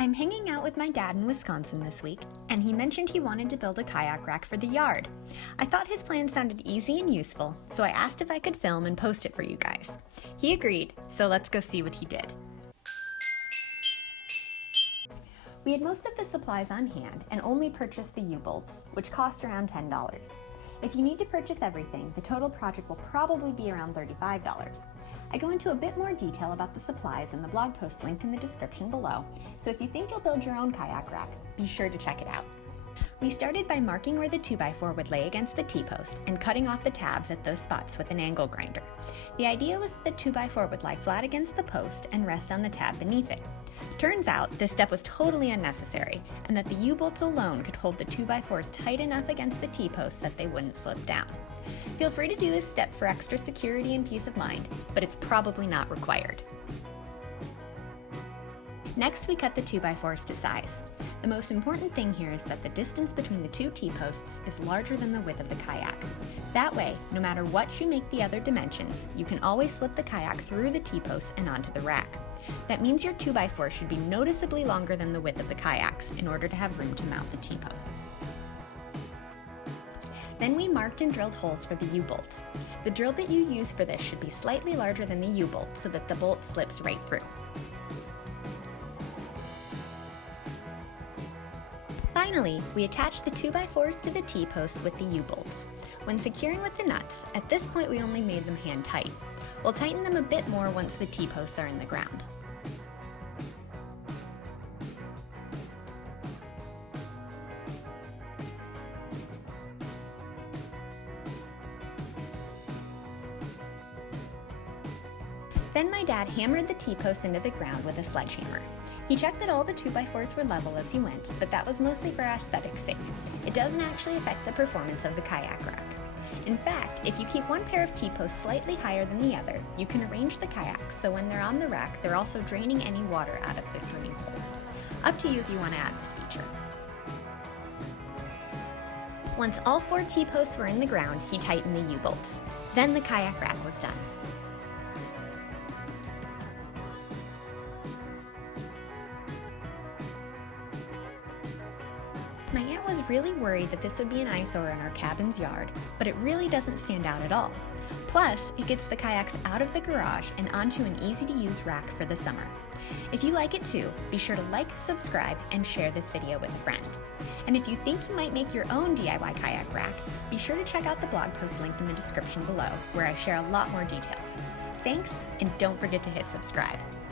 I'm hanging out with my dad in Wisconsin this week, and he mentioned he wanted to build a kayak rack for the yard. I thought his plan sounded easy and useful, so I asked if I could film and post it for you guys. He agreed, so let's go see what he did. We had most of the supplies on hand and only purchased the U-bolts, which cost around $10. If you need to purchase everything, the total project will probably be around $35. I go into a bit more detail about the supplies in the blog post linked in the description below, so if you think you'll build your own kayak rack, be sure to check it out. We started by marking where the 2x4 would lay against the T-post and cutting off the tabs at those spots with an angle grinder. The idea was that the 2x4 would lie flat against the post and rest on the tab beneath it. Turns out, this step was totally unnecessary, and that the U-bolts alone could hold the 2x4s tight enough against the T-post that they wouldn't slip down. Feel free to do this step for extra security and peace of mind, but it's probably not required. Next, we cut the 2x4s to size. The most important thing here is that the distance between the two T-posts is larger than the width of the kayak. That way, no matter what you make the other dimensions, you can always slip the kayak through the T-posts and onto the rack. That means your 2x4 should be noticeably longer than the width of the kayaks in order to have room to mount the T-posts. Then we marked and drilled holes for the U-bolts. The drill bit you use for this should be slightly larger than the U-bolt so that the bolt slips right through. Finally, we attached the 2x4s to the T-posts with the U-bolts. When securing with the nuts, at this point we only made them hand tight. We'll tighten them a bit more once the T-posts are in the ground. Then my dad hammered the T-posts into the ground with a sledgehammer. He checked that all the 2x4s were level as he went, but that was mostly for aesthetic's sake. It doesn't actually affect the performance of the kayak rack. In fact, if you keep one pair of T-posts slightly higher than the other, you can arrange the kayaks so when they're on the rack, they're also draining any water out of the drain hole. Up to you if you want to add this feature. Once all 4 T-posts were in the ground, he tightened the U-bolts. Then the kayak rack was done. My aunt was really worried that this would be an eyesore in our cabin's yard, but it really doesn't stand out at all. Plus, it gets the kayaks out of the garage and onto an easy-to-use rack for the summer. If you like it too, be sure to like, subscribe, and share this video with a friend. And if you think you might make your own DIY kayak rack, be sure to check out the blog post linked in the description below, where I share a lot more details. Thanks, and don't forget to hit subscribe.